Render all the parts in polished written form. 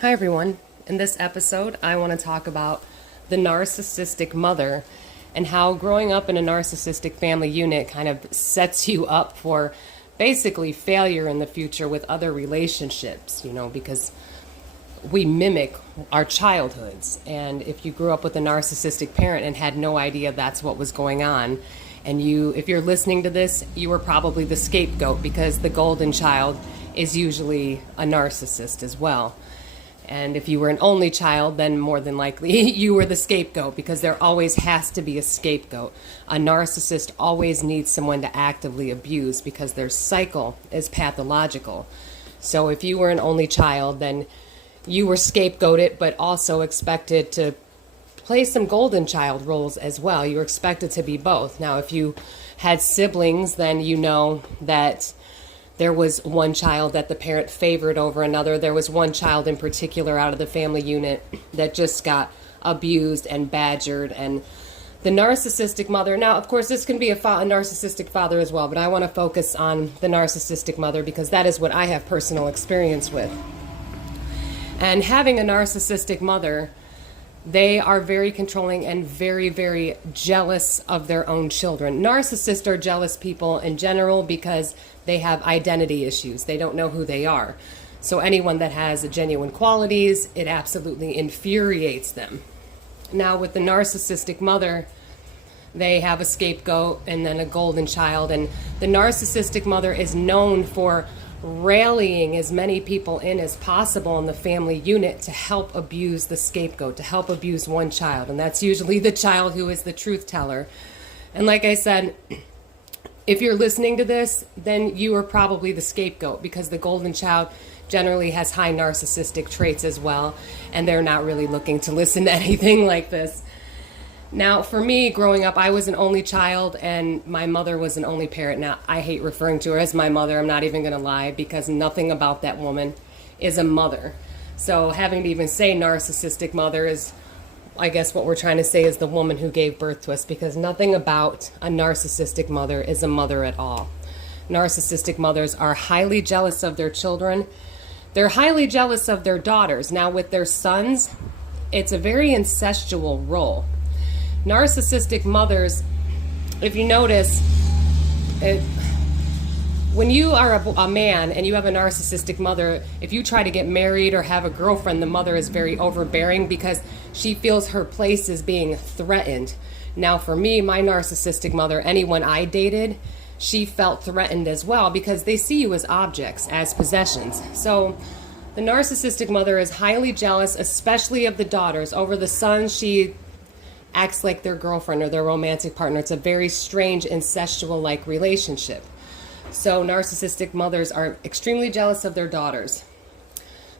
Hi, everyone. In this episode, I want to talk about the narcissistic mother and how growing up in a narcissistic family unit kind of sets you up for basically failure in the future with other relationships, because we mimic our childhoods. And if you grew up with a narcissistic parent and had no idea that's what was going on, and if you're listening to this, you were probably the scapegoat because the golden child is usually a narcissist as well. And if you were an only child, then more than likely you were the scapegoat because there always has to be a scapegoat. A narcissist always needs someone to actively abuse because their cycle is pathological. So if you were an only child, then you were scapegoated, but also expected to play some golden child roles as well. You were expected to be both. Now, if you had siblings, then you know that there was one child that the parent favored over another. There was one child in particular out of the family unit that just got abused and badgered. And the narcissistic mother, now, of course, this can be a narcissistic father as well, but I want to focus on the narcissistic mother because that is what I have personal experience with. And having a narcissistic mother, they are very controlling and very, very jealous of their own children. Narcissists are jealous people in general because they have identity issues. They don't know who they are. So anyone that has genuine qualities, it absolutely infuriates them. Now with the narcissistic mother, they have a scapegoat and then a golden child. And the narcissistic mother is known for rallying as many people in as possible in the family unit to help abuse the scapegoat, to help abuse one child. And that's usually the child who is the truth teller. And like I said, if you're listening to this, then you are probably the scapegoat because the golden child generally has high narcissistic traits as well. And they're not really looking to listen to anything like this. Now, for me, growing up, I was an only child and my mother was an only parent. Now, I hate referring to her as my mother. I'm not even going to lie because nothing about that woman is a mother. So having to even say narcissistic mother is, I guess what we're trying to say is the woman who gave birth to us because nothing about a narcissistic mother is a mother at all. Narcissistic mothers are highly jealous of their children. They're highly jealous of their daughters. Now, with their sons, it's a very incestual role. Narcissistic mothers, if you notice, when you are a man and you have a narcissistic mother, if you try to get married or have a girlfriend, the mother is very overbearing because she feels her place is being threatened. Now, for me, my narcissistic mother, anyone I dated, she felt threatened as well because they see you as objects, as possessions. So the narcissistic mother is highly jealous, especially of the daughters. Over the sons, she acts like their girlfriend or their romantic partner. It's a very strange incestual-like relationship. So narcissistic mothers are extremely jealous of their daughters.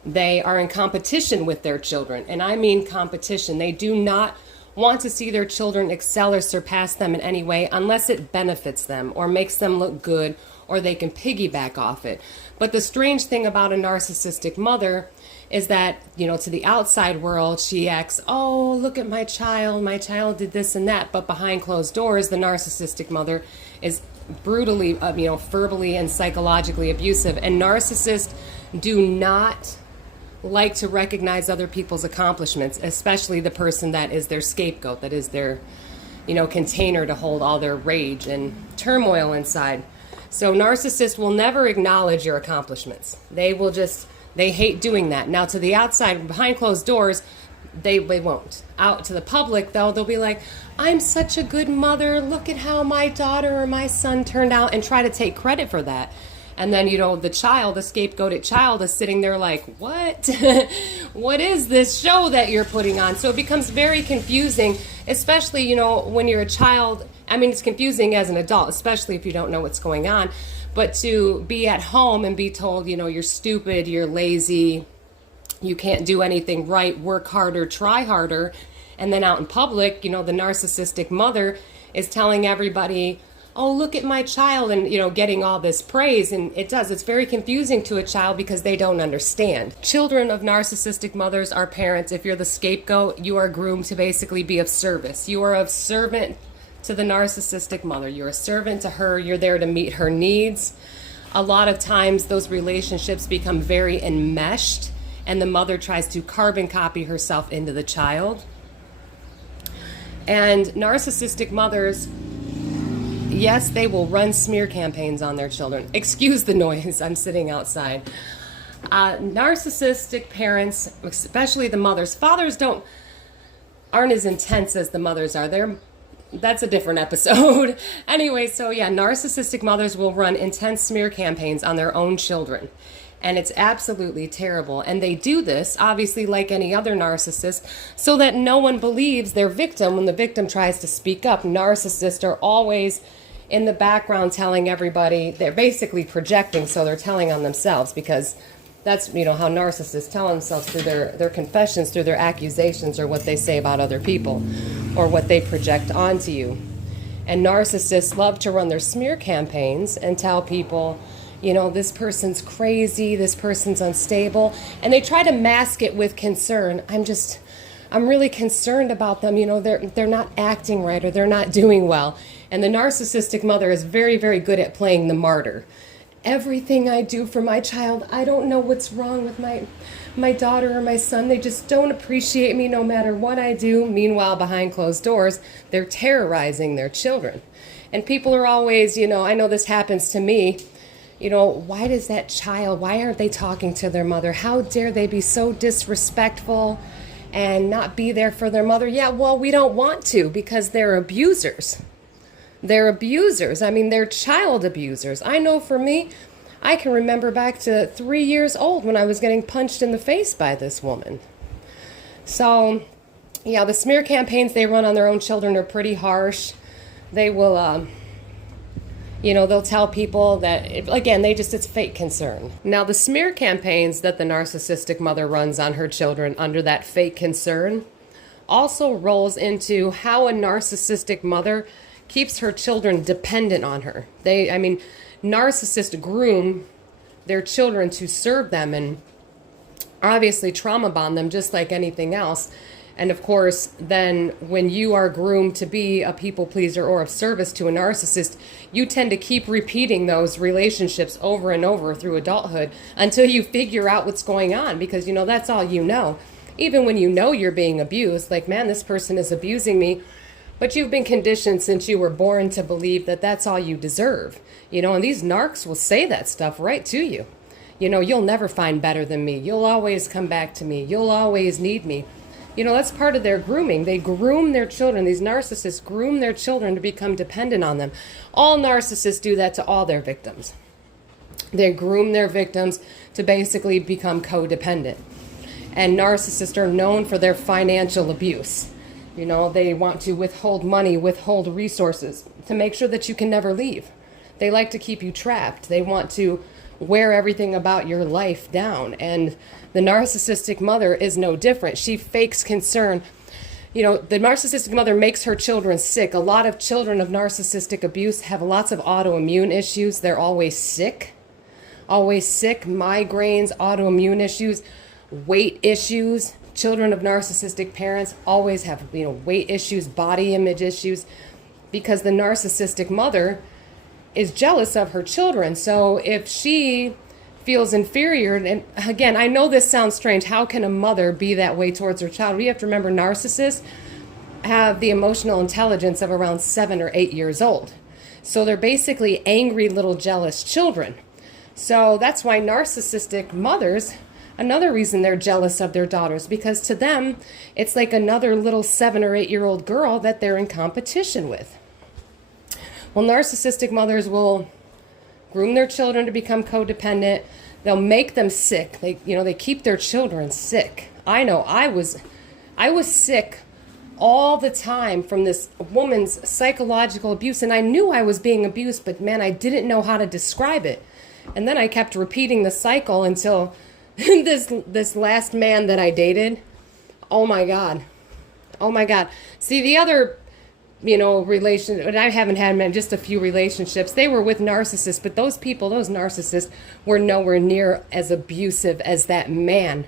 They are in competition with their children, and I mean competition. They do not want to see their children excel or surpass them in any way unless it benefits them or makes them look good or they can piggyback off it. But the strange thing about a narcissistic mother is that, to the outside world, she acts, oh, look at my child did this and that. But behind closed doors, the narcissistic mother is brutally, verbally and psychologically abusive. And narcissists do not like to recognize other people's accomplishments, especially the person that is their scapegoat, that is their, container to hold all their rage and turmoil inside. So narcissists will never acknowledge your accomplishments. They hate doing that. Now, to the outside, behind closed doors, they won't. Out to the public, though, they'll be like, I'm such a good mother. Look at how my daughter or my son turned out, and try to take credit for that. And then, the child, the scapegoated child, is sitting there like, what? What is this show that you're putting on? So it becomes very confusing, especially, when you're a child. I mean, it's confusing as an adult, especially if you don't know what's going on. But to be at home and be told, you're stupid, you're lazy, you can't do anything right, work harder, try harder. And then out in public, the narcissistic mother is telling everybody, oh, look at my child, and, getting all this praise. And it's very confusing to a child because they don't understand. Children of narcissistic mothers are parents. If you're the scapegoat, you are groomed to basically be of service. You are of servant to the narcissistic mother. You're a servant to her. You're there to meet her needs. A lot of times those relationships become very enmeshed and the mother tries to carbon copy herself into the child. And narcissistic mothers, yes, they will run smear campaigns on their children. Excuse the noise, I'm sitting outside. Narcissistic parents, especially the mothers, fathers aren't as intense as the mothers are. That's a different episode. Anyway, so yeah, narcissistic mothers will run intense smear campaigns on their own children. And it's absolutely terrible. And they do this, obviously, like any other narcissist, so that no one believes their victim when the victim tries to speak up. Narcissists are always in the background telling everybody, they're basically projecting, so they're telling on themselves, because that's, how narcissists tell themselves through their confessions, through their accusations, or what they say about other people, or what they project onto you. And narcissists love to run their smear campaigns and tell people, this person's crazy, this person's unstable, and they try to mask it with concern. I'm really concerned about them. They're not acting right, or they're not doing well. And the narcissistic mother is very, very good at playing the martyr. Everything I do for my child, I don't know what's wrong with my daughter or my son. They just don't appreciate me no matter what I do. Meanwhile, behind closed doors, they're terrorizing their children. And people are always, I know this happens to me. Why aren't they talking to their mother? How dare they be so disrespectful and not be there for their mother? Yeah, well, we don't want to, because they're abusers. They're abusers. They're child abusers. I know for me, I can remember back to 3 years old when I was getting punched in the face by this woman. So, yeah, the smear campaigns they run on their own children are pretty harsh. They will, they'll tell people that, it's fake concern. Now, the smear campaigns that the narcissistic mother runs on her children under that fake concern also rolls into how a narcissistic mother keeps her children dependent on her. Narcissists groom their children to serve them and obviously trauma bond them just like anything else. And of course, then when you are groomed to be a people pleaser or of service to a narcissist, you tend to keep repeating those relationships over and over through adulthood until you figure out what's going on, because that's all you know. Even when you're being abused, like, man, this person is abusing me, but you've been conditioned since you were born to believe that that's all you deserve. And these narcs will say that stuff right to you. You'll never find better than me. You'll always come back to me. You'll always need me. That's part of their grooming. They groom their children. These narcissists groom their children to become dependent on them. All narcissists do that to all their victims. They groom their victims to basically become codependent. And narcissists are known for their financial abuse. They want to withhold money, withhold resources to make sure that you can never leave. They like to keep you trapped. They want to wear everything about your life down. And the narcissistic mother is no different. She fakes concern. The narcissistic mother makes her children sick. A lot of children of narcissistic abuse have lots of autoimmune issues. They're always sick, migraines, autoimmune issues, weight issues. Children of narcissistic parents always have, weight issues, body image issues, because the narcissistic mother is jealous of her children. So if she feels inferior, and again, I know this sounds strange. How can a mother be that way towards her child? We have to remember narcissists have the emotional intelligence of around 7 or 8 years old. So they're basically angry little jealous children. So that's why narcissistic mothers, another reason they're jealous of their daughters, because to them, it's like another little 7 or 8 year old girl that they're in competition with. Well, narcissistic mothers will groom their children to become codependent. They'll make them sick. They keep their children sick. I know I was sick all the time from this woman's psychological abuse, and I knew I was being abused, but man, I didn't know how to describe it. And then I kept repeating the cycle until this last man that I dated, oh my God. See, the other, relation, I haven't had just a few relationships. They were with narcissists, but those narcissists were nowhere near as abusive as that man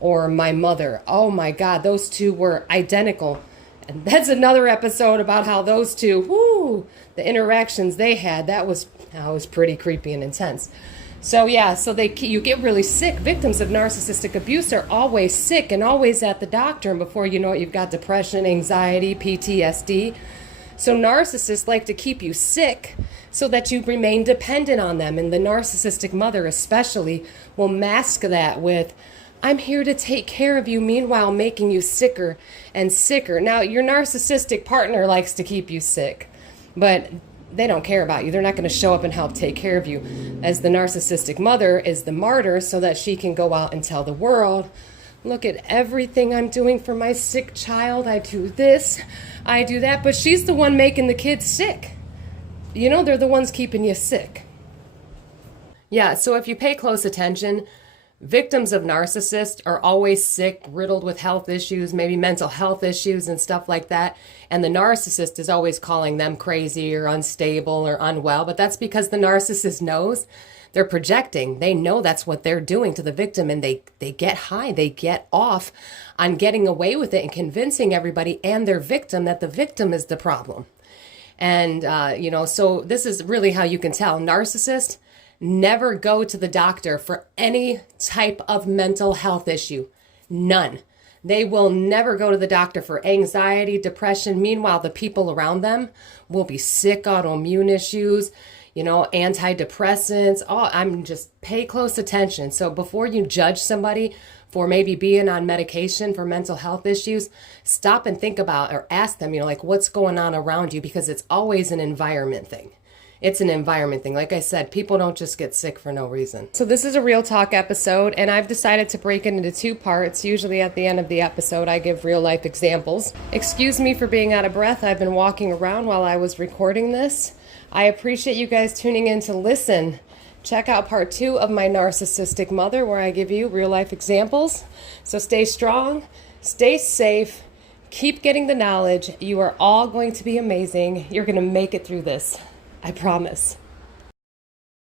or my mother. Oh my God, those two were identical. And that's another episode about how those two, the interactions they had, that was pretty creepy and intense. So yeah, so you get really sick. Victims of narcissistic abuse are always sick and always at the doctor, and before you know it, you've got depression, anxiety, PTSD. So narcissists like to keep you sick so that you remain dependent on them, and the narcissistic mother especially will mask that with, I'm here to take care of you, meanwhile making you sicker and sicker. Now, your narcissistic partner likes to keep you sick, but they don't care about you. They're not going to show up and help take care of you. As the narcissistic mother is the martyr so that she can go out and tell the world, look at everything I'm doing for my sick child. I do this, I do that. But she's the one making the kids sick. You know, they're the ones keeping you sick. Yeah, so if you pay close attention, victims of narcissists are always sick, riddled with health issues, maybe mental health issues and stuff like that. And the narcissist is always calling them crazy or unstable or unwell. But that's because the narcissist knows they're projecting. They know that's what they're doing to the victim, and they get high. They get off on getting away with it and convincing everybody and their victim that the victim is the problem. And, so this is really how you can tell. Narcissists never go to the doctor for any type of mental health issue. None. They will never go to the doctor for anxiety, depression. Meanwhile, the people around them will be sick, autoimmune issues, antidepressants. Pay close attention. So before you judge somebody for maybe being on medication for mental health issues, stop and think about or ask them, what's going on around you, because it's always an environment thing. It's an environment thing. Like I said, people don't just get sick for no reason. So this is a real talk episode, and I've decided to break it into 2 parts. Usually at the end of the episode, I give real life examples. Excuse me for being out of breath. I've been walking around while I was recording this. I appreciate you guys tuning in to listen. Check out part 2 of my narcissistic mother, where I give you real life examples. So stay strong, stay safe, keep getting the knowledge. You are all going to be amazing. You're going to make it through this. I promise.